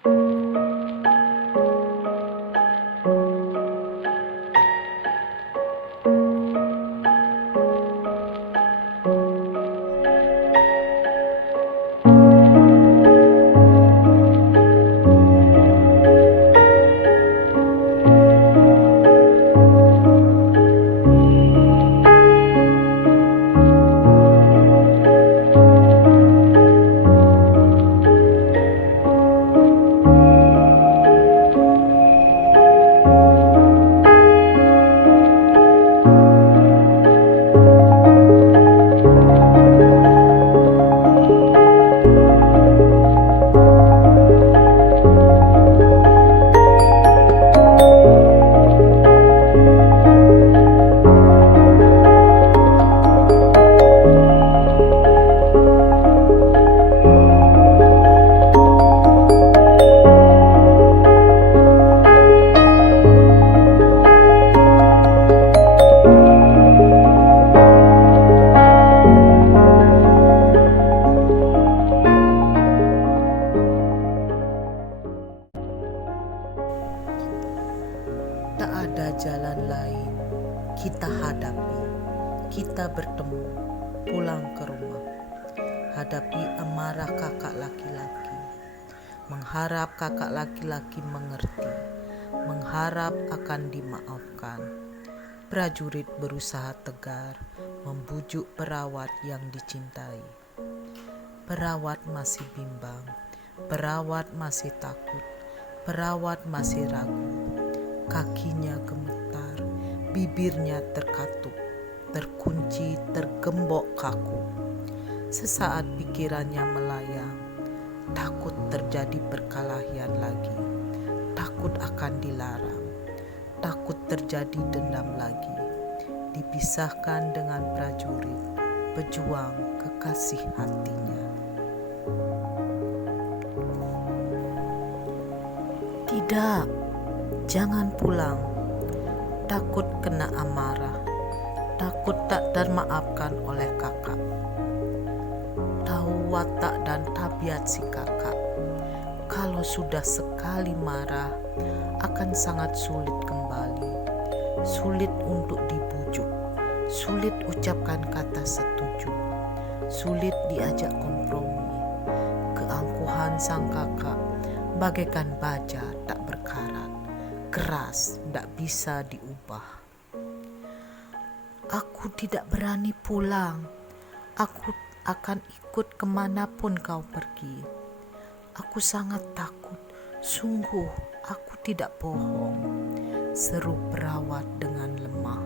Tak ada jalan lain kita hadapi, kita bertemu, pulang ke rumah. Hadapi amarah kakak laki-laki, mengharap kakak laki-laki mengerti, mengharap akan dimaafkan. Prajurit berusaha tegar, membujuk perawat yang dicintai. Perawat masih bimbang, perawat masih takut, perawat masih ragu. Kakinya gemetar, bibirnya terkatup, terkunci, tergembok kaku. Sesaat pikirannya melayang, takut terjadi perkelahian lagi, takut akan dilarang, takut terjadi dendam lagi, dipisahkan dengan prajurit, pejuang kekasih hatinya. Tidak, jangan pulang. Takut kena amarah, takut tak termaafkan oleh kakak. Tahu watak dan tabiat si kakak. Kalau sudah sekali marah, akan sangat sulit kembali. Sulit untuk dibujuk, sulit ucapkan kata setuju, sulit diajak kompromi. Keangkuhan sang kakak bagaikan baja tak berkarat, keras, tak bisa diubah. Aku tidak berani pulang. Aku akan ikut kemanapun kau pergi. Aku sangat takut. Sungguh, aku tidak bohong. Seru perawat dengan lemah.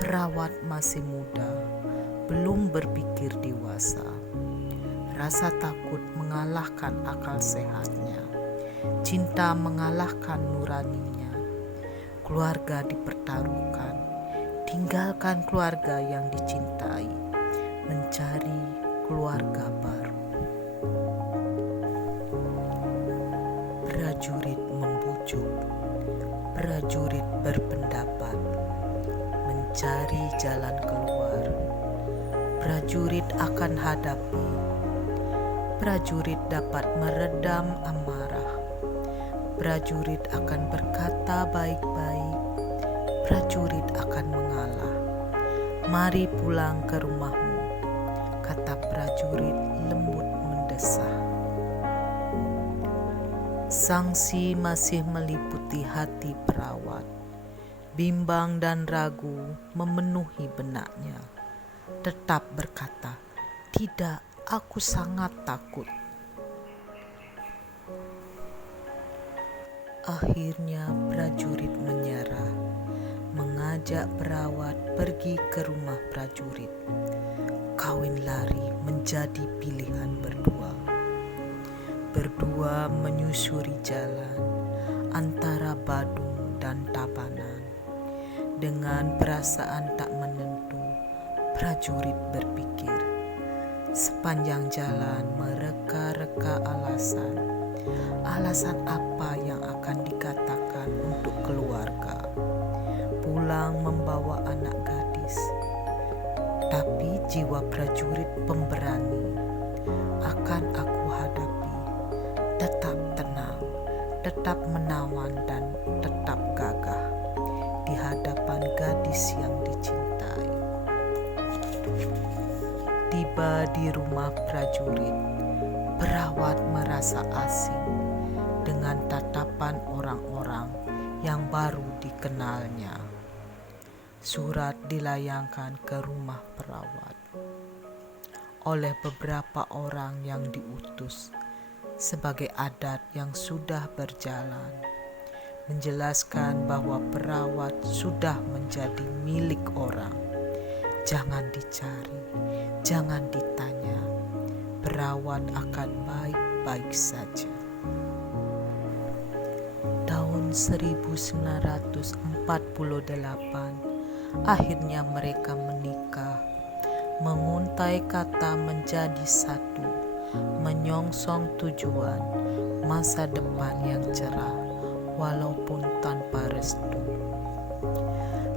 Perawat masih muda, belum berpikir dewasa. Rasa takut mengalahkan akal sehatnya. Cinta mengalahkan nuraninya. Keluarga dipertaruhkan. Tinggalkan keluarga yang dicintai. Mencari keluarga baru. Prajurit membujuk. Prajurit berpendapat. Mencari jalan keluar. Prajurit akan hadapi. Prajurit dapat meredam amarah. Prajurit akan berkata baik-baik. Prajurit akan mengalah. Mari pulang ke rumahmu, kata prajurit lembut mendesah. Sangsi masih meliputi hati perawat. Bimbang dan ragu memenuhi benaknya. Tetap berkata, "Tidak, aku sangat takut." Akhirnya prajurit menyerah, mengajak perawat pergi ke rumah prajurit. Kawin lari menjadi pilihan berdua. Berdua menyusuri jalan antara Badung dan Tabanan. Dengan perasaan tak menentu, prajurit berpikir. Sepanjang jalan mereka-reka alasan. Alasan apa yang akan dikatakan untuk keluarga? Pulang membawa anak gadis. Tapi jiwa prajurit pemberani akan aku hadapi. Tetap tetap menawan dan tetap gagah di hadapan gadis yang dicintai. Tiba di rumah prajurit, perawat merasa asing dengan tatapan orang-orang yang baru dikenalnya. Surat dilayangkan ke rumah perawat oleh beberapa orang yang diutus sebagai adat yang sudah berjalan, menjelaskan bahwa perawat sudah menjadi milik orang. Jangan dicari, jangan ditanya, perawat akan baik-baik saja. Tahun 1948, akhirnya mereka menikah, menguntai kata menjadi satu, menyongsong tujuan masa depan yang cerah walaupun tanpa restu.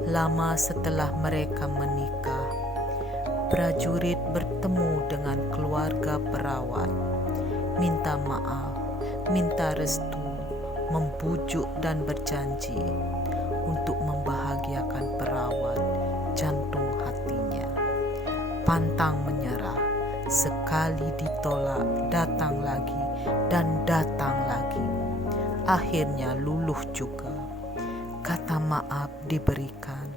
Lama setelah mereka menikah, prajurit bertemu dengan keluarga perawat, minta maaf, minta restu, membujuk dan berjanji untuk membahagiakan perawat jantung hatinya. Pantang menyerah, sekali ditolak datang lagi dan datang lagi. Akhirnya luluh juga. Kata maaf diberikan.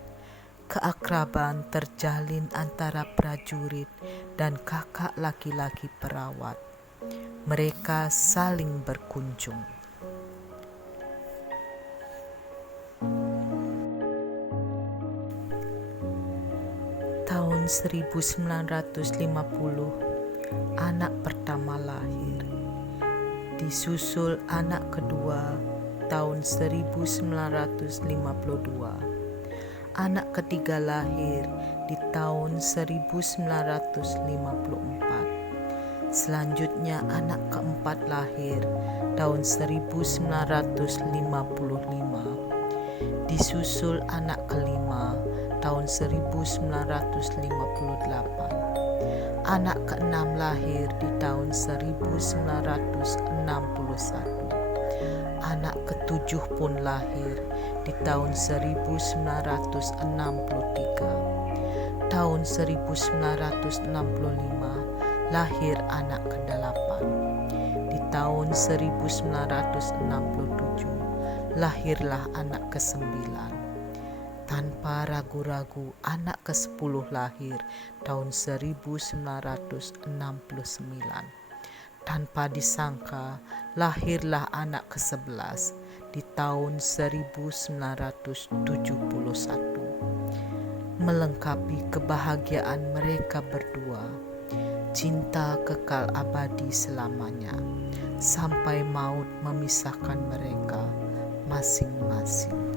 Keakraban terjalin antara prajurit dan kakak laki-laki perawat. Mereka saling berkunjung. Tahun 1950, anak pertama lahir. Disusul anak kedua tahun 1952. Anak ketiga lahir di tahun 1954. Selanjutnya anak keempat lahir tahun 1955. Disusul anak kelima tahun 1958. Anak keenam lahir di tahun 1961. Anak ketujuh pun lahir di tahun 1963. Tahun 1965 lahir anak kedelapan. Di tahun 1967 lahirlah anak kesembilan. Tanpa ragu-ragu anak ke-10 lahir tahun 1969. Tanpa disangka lahirlah anak ke-11 di tahun 1971. Melengkapi kebahagiaan mereka berdua, cinta kekal abadi selamanya, sampai maut memisahkan mereka masing-masing.